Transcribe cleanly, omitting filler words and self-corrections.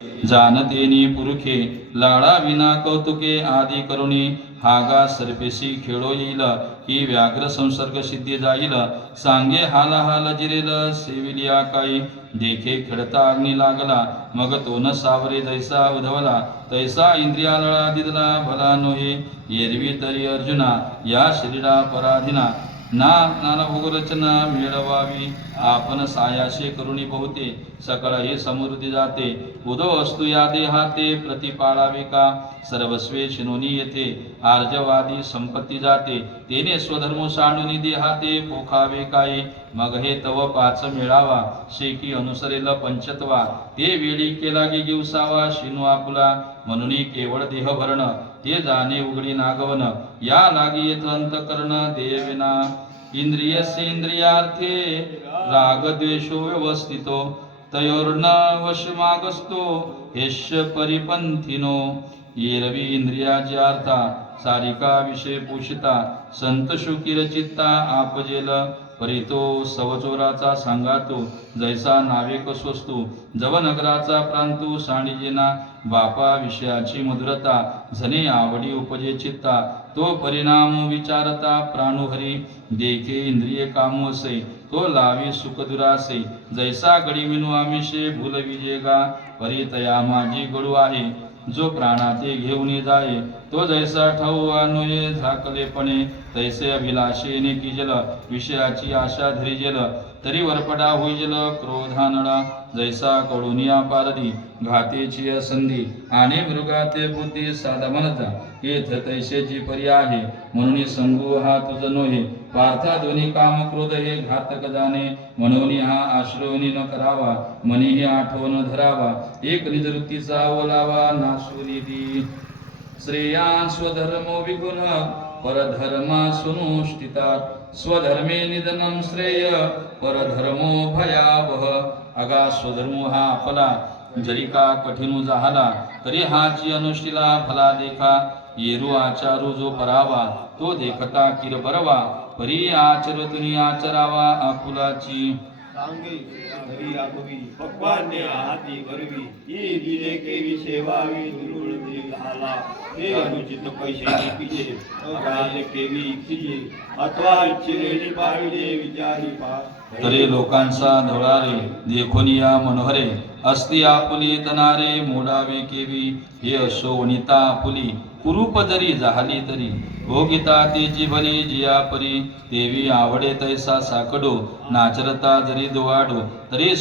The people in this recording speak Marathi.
जानतेनी पुरुखे लाडा विना कौतुके आदी करुणी हागा सर्पेशी खेळो येईल ही व्याघ्र संसर्ग सिद्धी जाईल सांगे हाला हाल जिरेल सेविलिया काही देखे खेळता अग्नी लागला मग तो न सावरे जैसा उधवला तैसा इंद्रिया लळा दिदला भला नोहे एरवी तरी अर्जुना या शरीरा पराधीना ना नानभोगरचना मिळवावी आपण सायाशे करुणी बहुते सकळ हे समृद्धी जाते उदो असतो या देहाते प्रतिपाळावे का सर्वस्वे शिनोनी येथे आर्जवादी संपत्ती जाते तेने स्वधर्म सांडूनी देहाते पोखावे काय मग हे तव पाच मिळावा शेकी अनुसरेल पंचत्वा ते वेळी केला गे गिवसावा शिनू आपुला म्हणून केवळ देह भरण ते जाणे उघडी नागवन या लागी येत अंतकरण देविना इंद्रियार्थे राग द्वेषो व्यवस्थितो तयोर्न वशमागस्तो हेश परिपंथिनो येरवी इंद्रियाची अर्था सारिका विषय पोषिता संत शुकीर चित्ता आपजेल परितो सवचोराचा सांगातो जैसा नाविक स्वस्तू जव नगराचा प्रांतू सांडिजेना बापा विषयाची मधुरता झने आवडी उपजे चित्ता तो परिणाम विचारता प्राणुहरी देखे इंद्रिय कामू असे तो लावी सुख दुरासे जैसा गडी विनू आमिषे भूल विजेगा परितया माझी गडू आहे जो प्राणाते घेऊन जाये तो जैसा ठाऊ अनुये झाकलेपणे तैसे अभिलाषेने किजल विषयाची आशा धरिजेल तरी वरपडा होईजल क्रोधानळा जैसा कडुनिया पारदी घातेची असंधी आणि मृगाते बुद्धी साधा म्हणता येथ तैसेची परी आहे म्हणून संगू हा तुझ नोहे पार्था दोन्ही काम क्रोध हे घातक जाणे म्हणून हा आश्रवणी न करावा मनी हे आठवण धरावा एक निजवृत्तीचा ओलावा नाशुनिधी श्रेया स्वधर्मो विगुण परधर्मा सुनुष्ठिता स्वधर्मे निधनम श्रेय परधर्मो भयावह अगा स्वधर्म हा आपला जरी का कठीण झाला तरी हाची अनुष्ठीला फला देखा येरू आचारू जो परावा तो देखता किर बरवा परी आचरतुनी आचरावा आपुलाची सांगे घरी राघवी भगवान्य हाती गरवी ही दिले केवी सेवावी दुरुळ दिल घाला हे अनुचित पैसे पिजे अकाल केवी किजे अथवा चिरेली पाविले विचारी पा तरी लोकांचा धोळारे देखोनिया मनोहरे अस्ति आपुली तनारे मोडावे केवी हे असो वनिता आपुली कुरूप जरी जाहली तरी भोगिता तेची भली जिया परी देवी आवडे तैसा साकडो नाचरता जरी दुवाडो तरी